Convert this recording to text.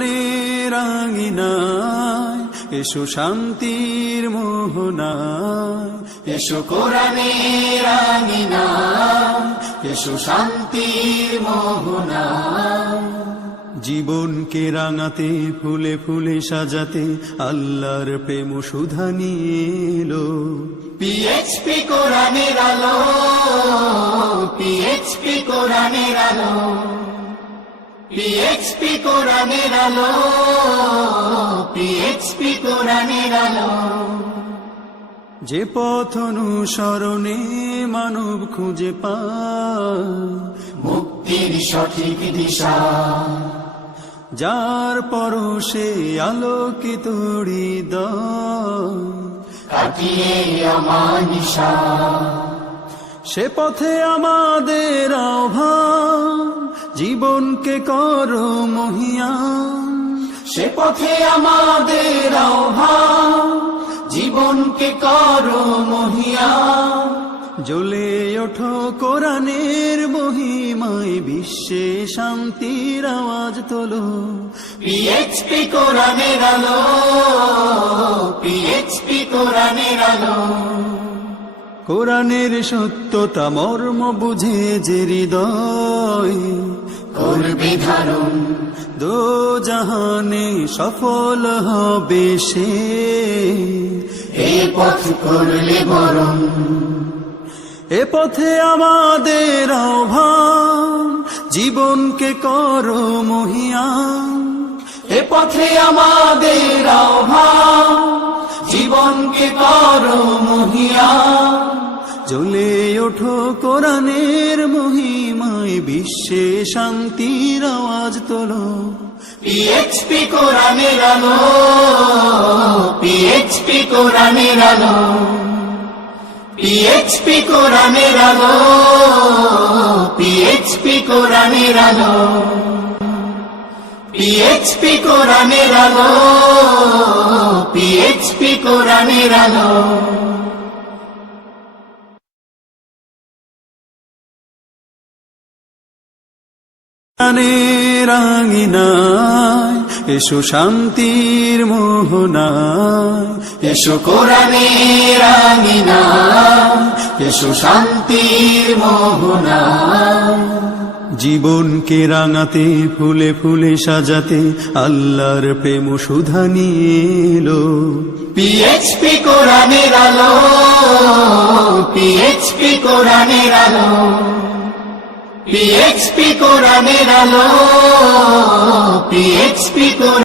গানের রাঙিনায় এসো শান্তির মোহনায়। এসো কোরআনের আমিনা এসো শান্তির মোহনা জীবনকে রাঙাতে, ফুলে ফুলে সাজাতে আল্লাহর প্রেম সুধা নিয়ে এলো। পিএইচপি কোরআনের আলো পিএইচপি কোরআনের আলো। পিএইচপি কোরআনের আলো পিএইচপি কোরআনের আলো। যে পথ অনুসরণে মানব খুঁজে পায়। মুক্তির সঠিক দিশা। যার পরশে আলোকিত হৃদয় কাটিয়ে আমানিশা সে পথে আমাদের আহ্বান। জীবনকে করো মহিয়ান। সে পথে আমাদের আহ্বান জীবনকে করো মহিয়া জ্বলে ওঠো কোরআনের মহিমায় বিশ্বে শান্তির আওয়াজ তোলো। পিএইচপি কোরআনের আলো পিএইচপি কোরআনের আলো। কোরআনের সত্যতা মর্ম বুঝে যে হৃদয় করবে ধারণ। দো জাহানে সফল হবে সে। পথ করলে বরণ এ পথে আমাদের আহ্বান জীবনকে করো মহিয়ান। এ পথে আমাদের আহ্বান জীবনকে করো মহিয়া ওঠো কোরআনের মহিমায় বিশ্বে শান্তির আওয়াজ তোলো। পিএইচপি কোরআনের আলো পিএইচপি কোরআনের আলো পিএইচপি কোরআনের আলো পিএইচপি কোরআনের আলো পিএইচপি কোরআনের আলো পিএইচপি কোরআনের আলো। গানের রাঙিনায় এসো শান্তির মোহনায়। এসো কোরআনের আমিনা এসো শান্তির মোহনা জীবনকে রাঙাতে ফুলে ফুলে সাজাতে আল্লাহর প্রেম সুধা নিয়ে এলো। পিএইচপি কোরআনের আলো পিএইচপি কোরআনের আলো। পিএইচপি কোরআনের আলো পিএইচপি